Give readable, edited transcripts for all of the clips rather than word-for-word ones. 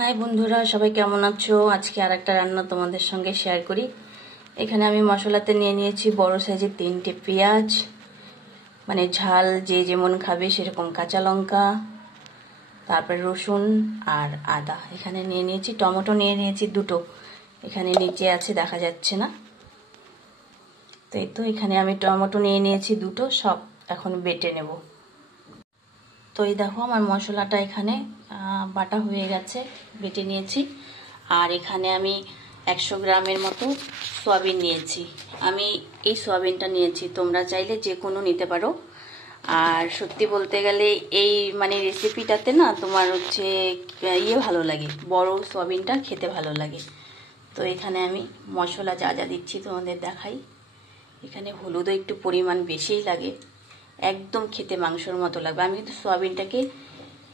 High বন্ধুরা, সবাই কেমন আছো? আজকে আর একটা রান্না তোমাদের সঙ্গে শেয়ার করি। এখানে আমি মশলাতে নিয়ে নিয়েছি বড় সাইজের 3টে পেঁয়াজ, মানে ঝাল যে যেমন খাবে সেরকম, কাঁচা লঙ্কা, তারপরে রসুন আর আদা। এখানে নিয়ে নিয়েছি টমেটো, নিয়ে নিয়েছি 2টো, এখানে নিচে আছে দেখা যাচ্ছে না। তো এই তো এখানে আমি টমেটো নিয়ে নিয়েছি 2টো, সব এখন বেটে নেব। তো এই দেখো আমার মশলাটা এখানে বাটা হয়ে গেছে, বেটে নিয়েছি। আর এখানে আমি 100 গ্রামের মতো সয়াবিন নিয়েছি। আমি এই সয়াবিনটা নিয়েছি, তোমরা চাইলে যে কোনো নিতে পারো। আর সত্যি বলতে গেলে এই মানে রেসিপিটাতে না তোমার হচ্ছে ভালো লাগে, বড় সয়াবিনটা খেতে ভালো লাগে। তো এখানে আমি মশলা যা যা দিচ্ছি তোমাদের দেখাই। এখানে হলুদও একটু পরিমাণ বেশিই লাগে, একদম খেতে মাংসর মতো লাগবে। আমি কিন্তু সয়াবিনটাকে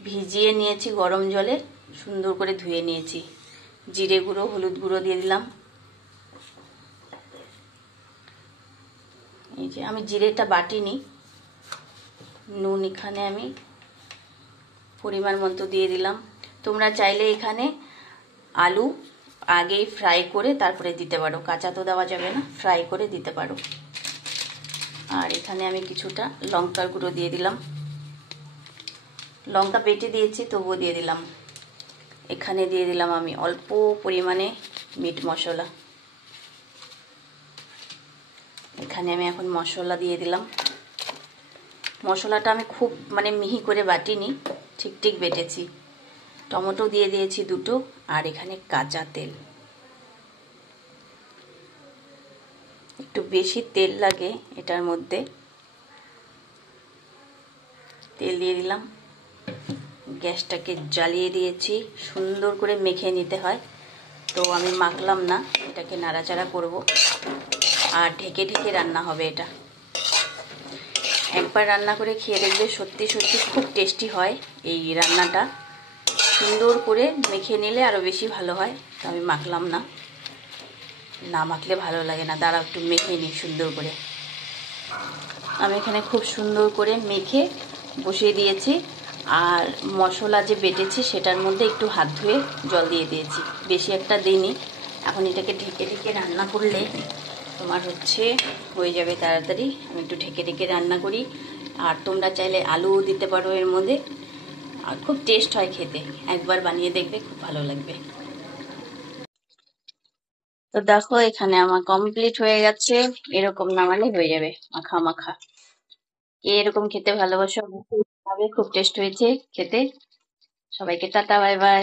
ভিজিয়ে নিয়েছি গরম জলে, সুন্দর করে ধুয়ে নিয়েছি। জিরে গুঁড়ো, হলুদ গুঁড়ো দিয়ে দিলাম। এই যে আমি জিরেটা বাটিনি। নুন এখানে আমি পরিমাণ মতো দিয়ে দিলাম। তোমরা চাইলে এখানে আলু আগেই ফ্রাই করে তারপরে দিতে পারো, কাঁচা তো দেওয়া যাবে না, ফ্রাই করে দিতে পারো। আর এখানে আমি কিছুটা লঙ্কার গুঁড়ো দিয়ে দিলাম, লঙ্কা বেটে দিয়েছি তবুও দিয়ে দিলাম। এখানে দিয়ে দিলাম আমি অল্প পরিমাণে মিট মশলা। এখানে আমি এখন মশলা দিয়ে দিলাম। মশলাটা আমি খুব মানে মিহি করে বাটিনি, ঠিক ঠিক বেটেছি। টমেটো দিয়ে দিয়েছি 2টো, আর এখানে কাঁচা তেল, একটু বেশি তেল লাগে এটার মধ্যে। তেল দিয়ে দিলাম, গ্যাসটাকে জ্বালিয়ে দিয়েছি। সুন্দর করে মেখে নিতে হয়, তো আমি মাখলাম না, এটাকে নাড়াচাড়া করব। আর ঢেকে ঢেকে রান্না হবে এটা। একবার রান্না করে খেয়ে দেখবে, সত্যি সত্যি খুব টেস্টি হয় এই রান্নাটা। সুন্দর করে মেখে নিলে আরও বেশি ভালো হয়। তো আমি মাখলাম না, না মাখলে ভালো লাগে না। দাঁড়াও একটু মেখে নিই সুন্দর করে। আমি এখানে খুব সুন্দর করে মেখে বসিয়ে দিয়েছি। আর মশলা যে বেটেছি সেটার মধ্যে একটু হাত ধুয়ে জল দিয়ে দিয়েছি, বেশি একটা দিইনি। এখন এটাকে ঢেকে ঢেকে রান্না করলে তোমার হচ্ছে হয়ে যাবে তাড়াতাড়ি। আমি একটু ঢেকে ঢেকে রান্না করি। আর তোমরা চাইলে আলুও দিতে পারো এর মধ্যে, আর খুব টেস্ট হয় খেতে। একবার বানিয়ে দেখবে, খুব ভালো লাগবে। তো দেখো এখানে আমার কমপ্লিট হয়ে গেছে। এরকম নামালে হয়ে যাবে মাখা মাখা। কে এরকম খেতে ভালোবাসো, খুব টেস্ট হয়েছে খেতে। সবাইকে টাটা, বাই বাই।